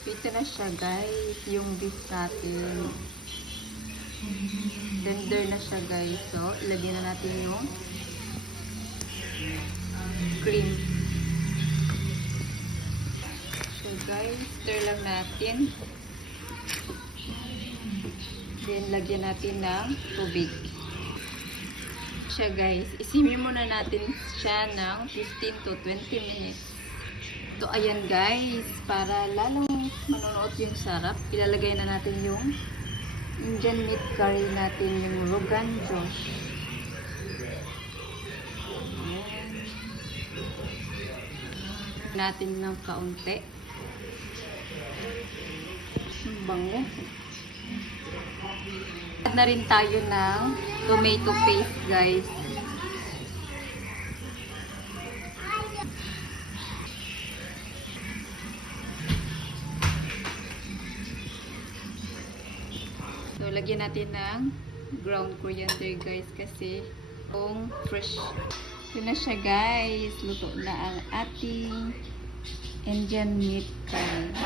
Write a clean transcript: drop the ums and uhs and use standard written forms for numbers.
Ito na siya guys, yung beef natin. Tender na siya guys. So, ilagyan na natin yung cream. So guys, stir lang natin. Then, lagyan natin ng tubig. Siya guys, isimmer muna natin siya ng 15 to 20 minutes. So, ayan guys, para lalong manunuot yung sarap, ilalagay na natin yung Indian meat curry natin, yung Rogan Josh. Ayan. Natin ng kaunti. Ang bango. Add na rin tayo ng tomato paste guys. So, lagyan natin ng ground coriander guys kasi kung fresh. Ito na siya guys. Luto na ang ating Indian meat curry.